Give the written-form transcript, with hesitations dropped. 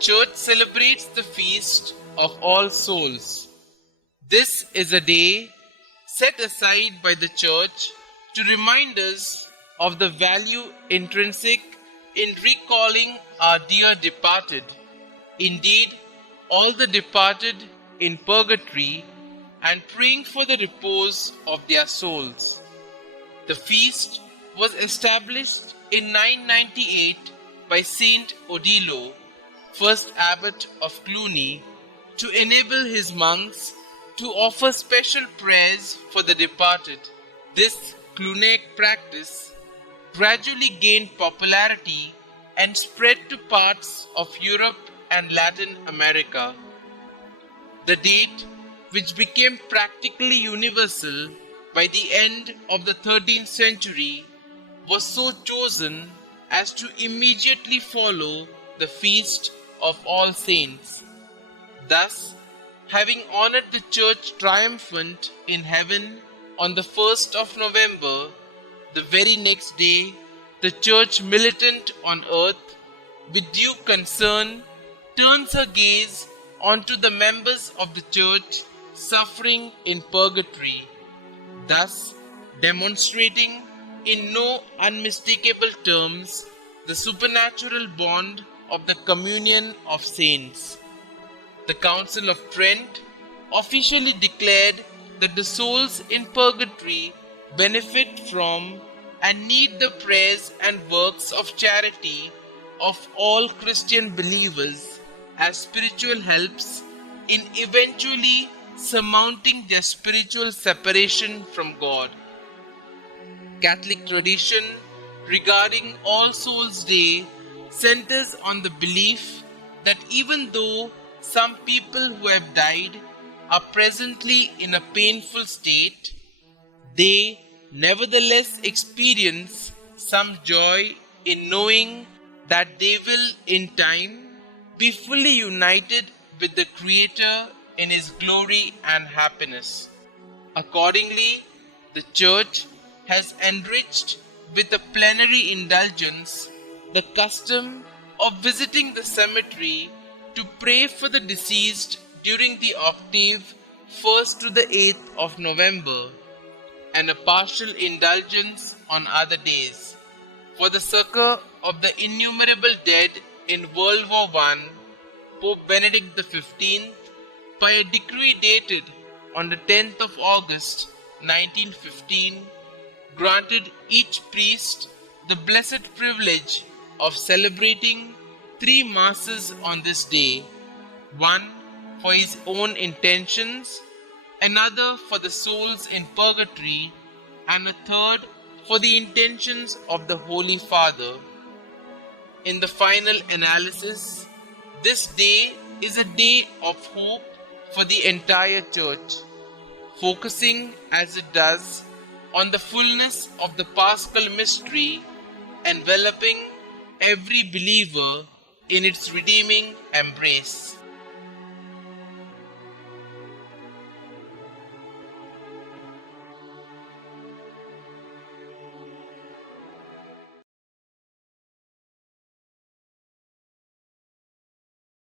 church celebrates the feast of All Souls. This is a day set aside by the church to remind us of the value intrinsic in recalling our dear departed. Indeed, all the departed in purgatory, and praying for the repose of their souls. The feast was established in 998 by Saint Odilo, first abbot of Cluny, to enable his monks to offer special prayers for the departed. This Cluniac practice gradually gained popularity and spread to parts of Europe and Latin America. The date, which became practically universal by the end of the 13th century, was so chosen as to immediately follow the Feast of All Saints. Thus, having honored the Church triumphant in heaven on the 1st of November, the very next day, the Church militant on earth, with due concern, turns her gaze onto the members of the Church suffering in purgatory, thus demonstrating in no unmistakable terms the supernatural bond of the communion of saints. The Council of Trent officially declared that the souls in purgatory benefit from and need the prayers and works of charity of all Christian believers as spiritual helps in eventually surmounting their spiritual separation from God. Catholic tradition regarding All Souls' Day centers on the belief that even though some people who have died are presently in a painful state, they nevertheless experience some joy in knowing that they will in time be fully united with the Creator in His glory and happiness. Accordingly, the Church has enriched with a plenary indulgence the custom of visiting the cemetery to pray for the deceased during the octave 1st to the 8th of November, and a partial indulgence on other days. For the succor of the innumerable dead in World War I, Pope Benedict XV, by a decree dated on the 10th of August 1915, granted each priest the blessed privilege of celebrating 3 masses on this day, one for his own intentions, another for the souls in purgatory, and a third for the intentions of the Holy Father. In the final analysis, this day is a day of hope for the entire Church, focusing as it does on the fullness of the Paschal mystery, enveloping every believer in its redeeming embrace.